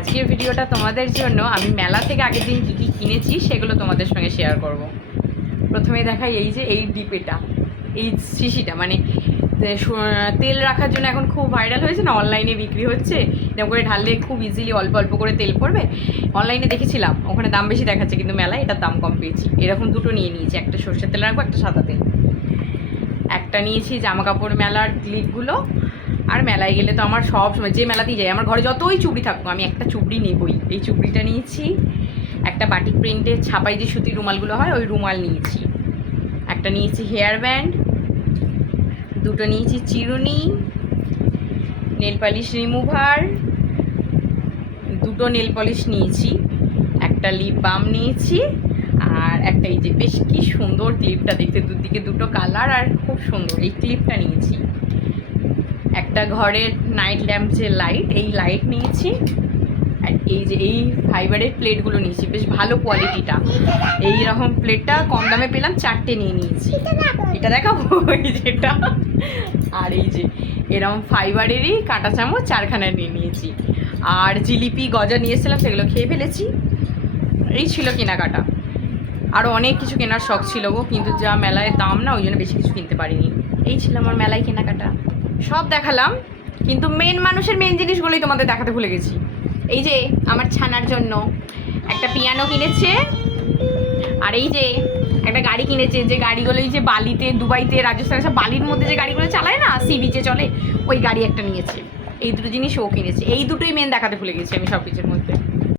আজকের ভিডিওটা তোমাদের জন্য আমি মেলা থেকে আগের দিন কী কী কিনেছি সেগুলো তোমাদের সঙ্গে শেয়ার করব। প্রথমে দেখাই এই যে এই ডিপেটা, এই শিশিটা, মানে তেল রাখার জন্য এখন খুব ভাইরাল হয়েছে না, অনলাইনে বিক্রি হচ্ছে। এরকম করে ঢাললে খুব ইজিলি অল্প অল্প করে তেল পড়বে। অনলাইনে দেখেছিলাম, ওখানে দাম বেশি দেখাচ্ছে, কিন্তু মেলায় এটার দাম কম পেয়েছি। এরকম দুটো নিয়ে নিয়েছি, একটা সর্ষের তেল রাখবো, একটা সাদা তেল। একটা নিয়েছি জামা কাপড় মেলার ক্লিপগুলো। আর মেলায় গেলে তো আমার সব সময়, যে মেলাতেই যাই, আমার ঘরে যতই চুড়ি থাকুক আমি একটা চুড়ি নেবই। এই চুড়িটা নিয়েছি। একটা বাটিক প্রিন্টের ছাপাই যে সুতির রুমালগুলো হয়, ওই রুমাল নিয়েছি। একটা নিয়েছি হেয়ার ব্যান্ড, দুটো নিয়েছি চিরুনি, নেল পালিশ রিমুভার, দুটো নেল পলিশ নিয়েছি, একটা লিপ বাম নিয়েছি, আর একটা এই যে বেশ কি সুন্দর ক্লিপটা দেখতে, দুদিকে দুটো কালার আর খুব সুন্দর এই ক্লিপটা নিয়েছি। একটা ঘরের নাইট ল্যাম্প যে লাইট, এই লাইট নিয়েছি। আর এই যে এই ফাইবারের প্লেটগুলো নিয়েছি, বেশ ভালো কোয়ালিটিটা। এই রকম প্লেটটা কম দামে পেলাম, 4টে নিয়ে নিয়েছি। এটা দেখাবো এই যেটা। আর এই যে এরকম ফাইবারেরই কাঁটা চামচ 4খানা নিয়ে নিয়েছি। আর জিলিপি গজা নিয়েছিলাম, সেগুলো খেয়ে ফেলেছি। এই ছিল কেনাকাটা। আরও অনেক কিছু কেনার শখ ছিল গো, কিন্তু যা মেলায় দাম না, ওই জন্য বেশি কিছু কিনতে পারিনি। এই ছিল আমার মেলায় কেনাকাটা। সব দেখালাম, কিন্তু মানুষের মেন জিনিসগুলোই তোমাদের দেখাতে ভুলে গেছি। এই যে আমার ছানার জন্য একটা পিয়ানো কিনেছে, আর এই যে একটা গাড়ি কিনেছে, যে গাড়িগুলো এই যে বালিতে, দুবাইতে, রাজস্থানে সব বালির মধ্যে যে গাড়িগুলো চালায় না, সি বিচে চলে, ওই গাড়ি একটা নিয়েছে। এই দুটো জিনিস ও কিনেছে। এই দুটোই মেন দেখাতে ভুলে গেছি আমি সব কিছুর মধ্যে।